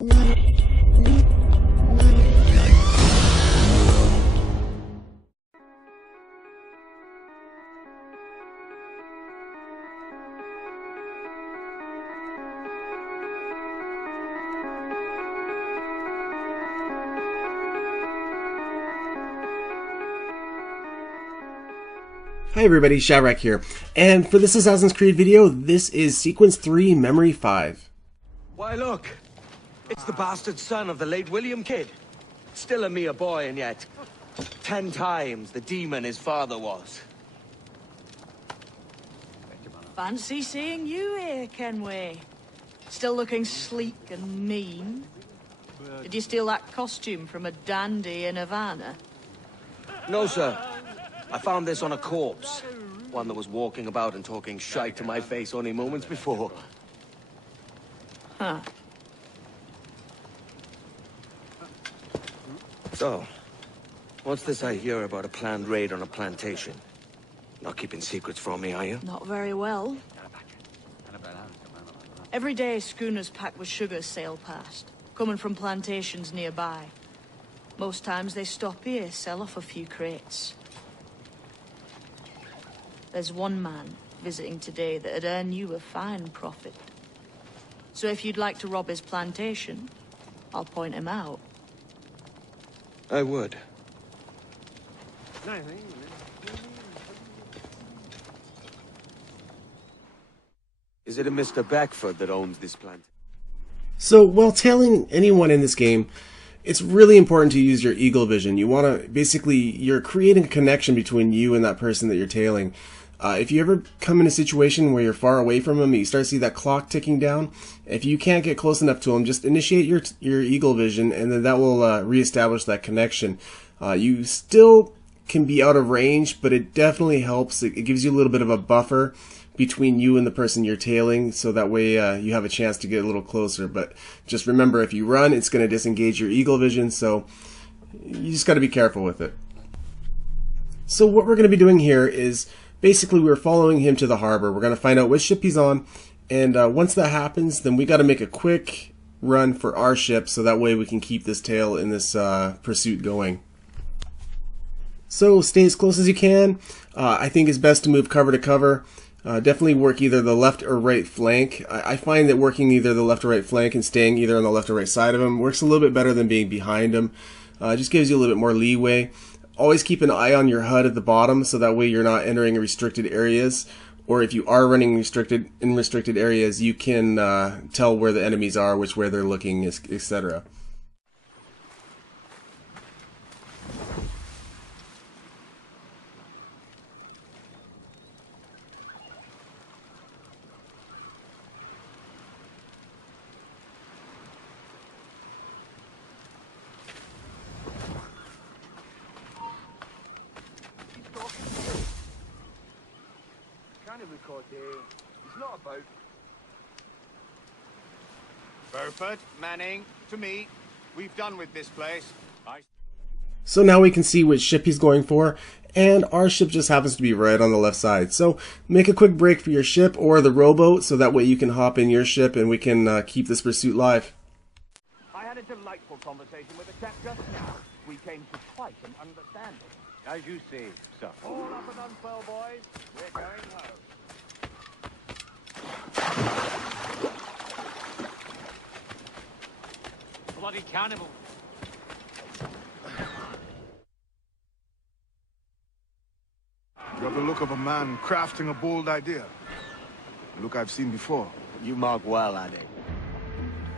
Hi everybody, Iamxshadrach here, and for this Assassin's Creed video, this is Sequence03 Memory05. Why look, it's the bastard son of the late William Kidd. Still a mere boy and yet 10 times the demon his father was. Fancy seeing you here, Kenway. Still looking sleek and mean. Did you steal that costume from a dandy in Havana? No, sir. I found this on a corpse. One that was walking about and talking shite to my face only moments before. Huh. So, what's this I hear about a planned raid on a plantation? Not keeping secrets from me, are you? Not very well. Every day, schooners packed with sugar sail past, coming from plantations nearby. Most times they stop here, sell off a few crates. There's one man visiting today that'd earn you a fine profit. So if you'd like to rob his plantation, I'll point him out. I would. Is it a Mr. Beckford that owns this plant? So, while tailing anyone in this game, it's really important to use your eagle vision. You want to, basically, you're creating a connection between you and that person that you're tailing. If you ever come in a situation where you're far away from him, you start to see that clock ticking down, if you can't get close enough to him, just initiate your eagle vision, and then that will reestablish that connection. You still can be out of range, but it definitely helps. It gives you a little bit of a buffer between you and the person you're tailing, so that way you have a chance to get a little closer. But just remember, if you run, it's going to disengage your eagle vision, so you just got to be careful with it. So what we're going to be doing here is, basically, we're following him to the harbor. We're going to find out which ship he's on, and once that happens, then we got to make a quick run for our ship, so that way we can keep this tail in this pursuit going. So stay as close as you can. I think it's best to move cover to cover. Definitely work either the left or right flank. I find that working either the left or right flank and staying either on the left or right side of him works a little bit better than being behind him. Just gives you a little bit more leeway. Always keep an eye on your HUD at the bottom, so that way you're not entering restricted areas. Or if you are running in restricted areas, you can tell where the enemies are, which way they're looking, etc. It's not about Burford, Manning, to me. We've done with this place. So now we can see which ship he's going for, and our ship just happens to be right on the left side. So make a quick break for your ship or the rowboat, so that way you can hop in your ship and we can keep this pursuit live. I had a delightful conversation with a chap just now. We came to quite an understanding. As you see, sir. All up and unfurl, boys. We're going home. Bloody cannibal. You have the look of a man crafting a bold idea. A look I've seen before. You mark well at it.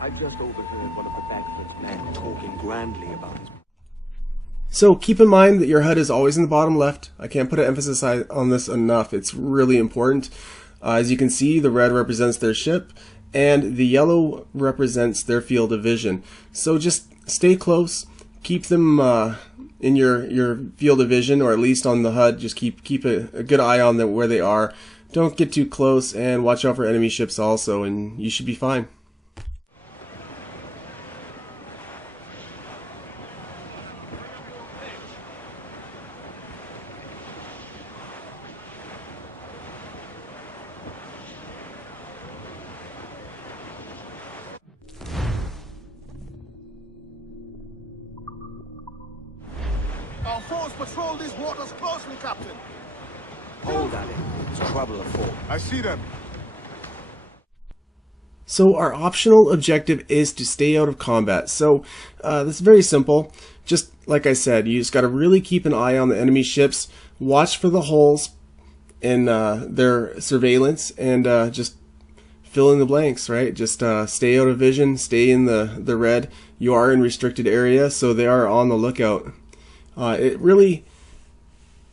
I just overheard one of the Beckford's men talking grandly about his... So keep in mind that your HUD is always in the bottom left. I can't put an emphasis on this enough. It's really important. As you can see, the red represents their ship, and the yellow represents their field of vision. So just stay close, keep them in your field of vision, or at least on the HUD. Just keep a good eye on them where they are. Don't get too close, and watch out for enemy ships also, and you should be fine. must patrol these waters closely, Captain. Hold at it. There's trouble afoot. I see them. So our optional objective is to stay out of combat. So this is very simple. Just like I said, you just got to really keep an eye on the enemy ships, watch for the holes in their surveillance, and just fill in the blanks, right? Just stay out of vision, stay in the red. You are in restricted area, so they are on the lookout. It really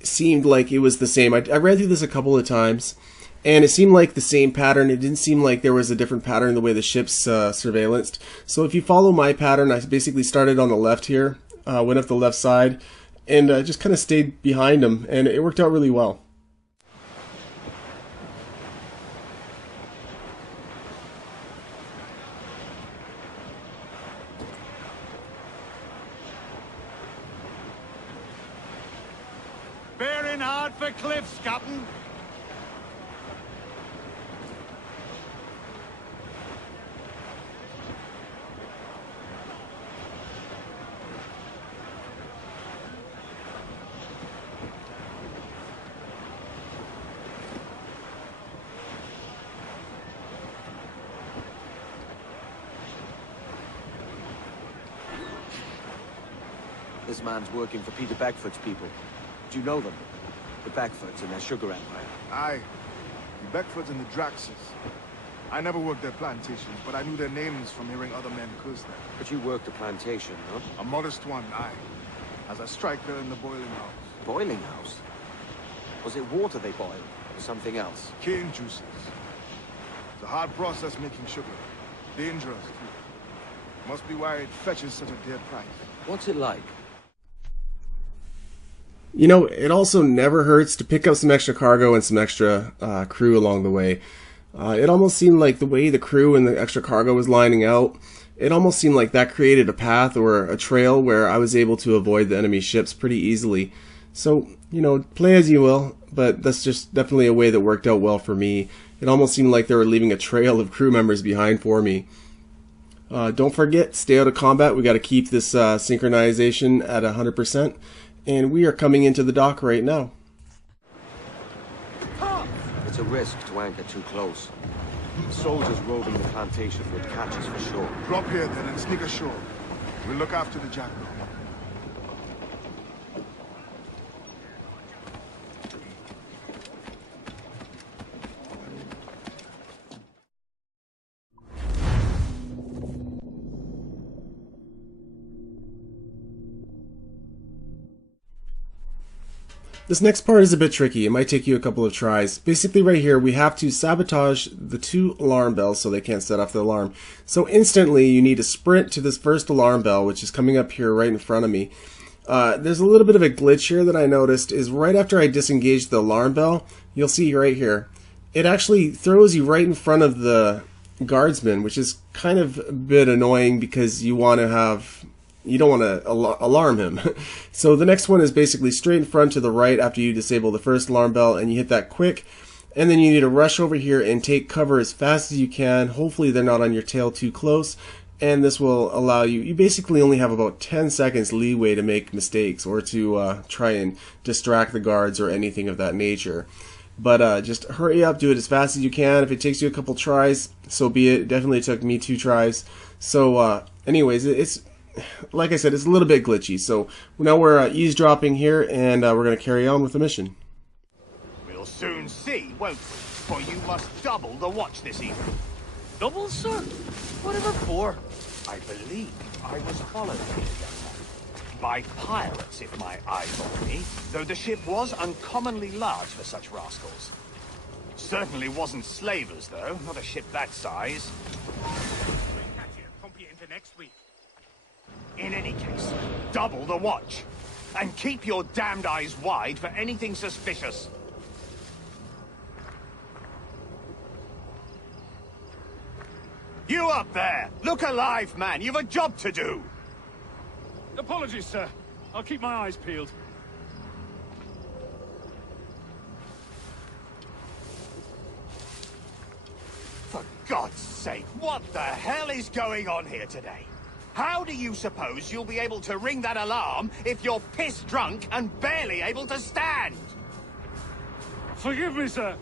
seemed like it was the same. I read through this a couple of times, and it seemed like the same pattern. It didn't seem like there was a different pattern in the way the ship's surveillanced. So if you follow my pattern, I basically started on the left here, went up the left side, and just kind of stayed behind them, and it worked out really well. Bearing hard for cliffs, Captain. This man's working for Peter Beckford's people. Do you know them? The Beckfords and their sugar empire. Aye. The Beckfords and the Draxes. I never worked their plantations, but I knew their names from hearing other men curse them. But you worked a plantation, no? A modest one, aye. As a striker in the boiling house. Boiling house? Was it water they boiled, or something else? Cane juices. It's a hard process making sugar. Dangerous, too. Must be why it fetches such a dear price. What's it like? You know, it also never hurts to pick up some extra cargo and some extra crew along the way. It almost seemed like the way the crew and the extra cargo was lining out, it almost seemed like that created a path or a trail where I was able to avoid the enemy ships pretty easily. So, you know, play as you will, but that's just definitely a way that worked out well for me. It almost seemed like they were leaving a trail of crew members behind for me. Don't forget, stay out of combat. We got to keep this synchronization at 100%. And we are coming into the dock right now. It's a risk to anchor too close. Soldiers roving the plantation would catch us for sure. Drop here then and sneak ashore. We'll look after the jackal. This next part is a bit tricky. It might take you a couple of tries. Basically right here, we have to sabotage the 2 alarm bells so they can't set off the alarm. So instantly, you need to sprint to this first alarm bell, which is coming up here right in front of me. There's a little bit of a glitch here that I noticed is right after I disengage the alarm bell, you'll see right here, it actually throws you right in front of the guardsman, which is kind of a bit annoying because you don't want to alarm him. So the next one is basically straight in front to the right after you disable the first alarm bell, and you hit that quick, and then you need to rush over here and take cover as fast as you can. Hopefully they're not on your tail too close, and this will allow you basically only have about 10 seconds leeway to make mistakes or to try and distract the guards or anything of that nature. But just hurry up, do it as fast as you can. If it takes you a couple tries, so be it. It definitely took me 2 tries. So anyways, it's like I said, it's a little bit glitchy. So now we're eavesdropping here, and we're going to carry on with the mission. We'll soon see, won't we? For you must double the watch this evening. Double, sir? Whatever for? I believe I was followed here, young man. By pirates, if my eyes on me, though the ship was uncommonly large for such rascals. Certainly wasn't slavers, though, not a ship that size. Into next week. In any case, double the watch. And keep your damned eyes wide for anything suspicious. You up there! Look alive, man! You've a job to do! Apologies, sir. I'll keep my eyes peeled. For God's sake, what the hell is going on here today? How do you suppose you'll be able to ring that alarm if you're piss drunk and barely able to stand? Forgive me, sir.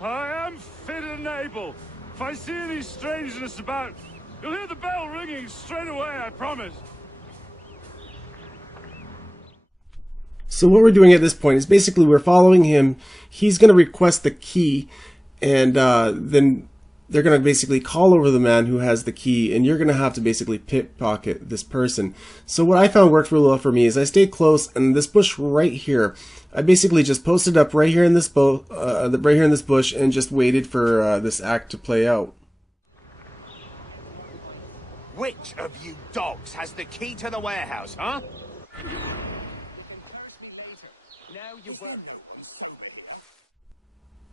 I am fit and able. If I see any strangeness about, you'll hear the bell ringing straight away, I promise. So what we're doing at this point is basically we're following him. He's going to request the key, and then they're going to basically call over the man who has the key, and you're going to have to basically pickpocket this person. So what I found worked really well for me is I stayed close, and this bush right here, I basically just posted up right here in this bush and just waited for this act to play out. Which of you dogs has the key to the warehouse, huh?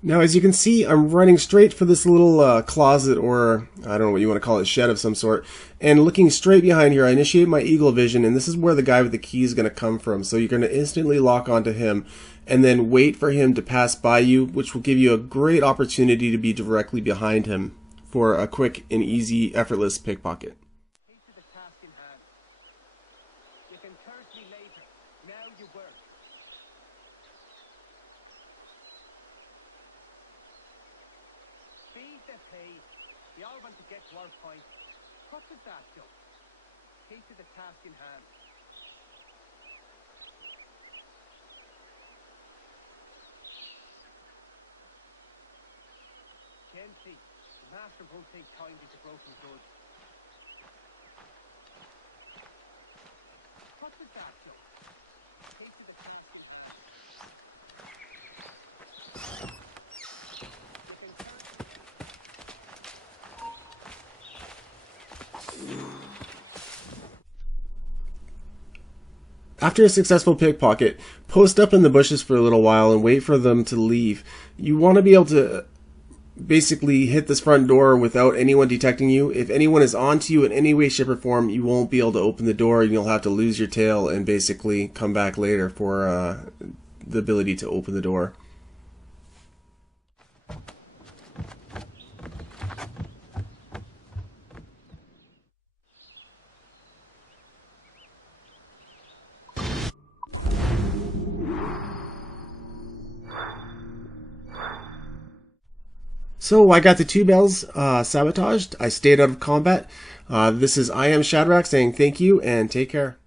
Now, as you can see, I'm running straight for this little closet, or I don't know what you want to call it, shed of some sort, and looking straight behind here, I initiate my eagle vision, and this is where the guy with the key is going to come from. So you're going to instantly lock onto him, and then wait for him to pass by you, which will give you a great opportunity to be directly behind him for a quick and easy, effortless pickpocket. The all want to get to our point. What does that do? Key to the task in hand. Gently. The master won't take time with the broken goods. What does that do? Key to the task in hand. After a successful pickpocket, post up in the bushes for a little while and wait for them to leave. You want to be able to basically hit this front door without anyone detecting you. If anyone is onto you in any way, shape, or form, you won't be able to open the door, and you'll have to lose your tail and basically come back later for the ability to open the door. So I got the 2 bells sabotaged. I stayed out of combat. This is Iamxshadrach saying thank you and take care.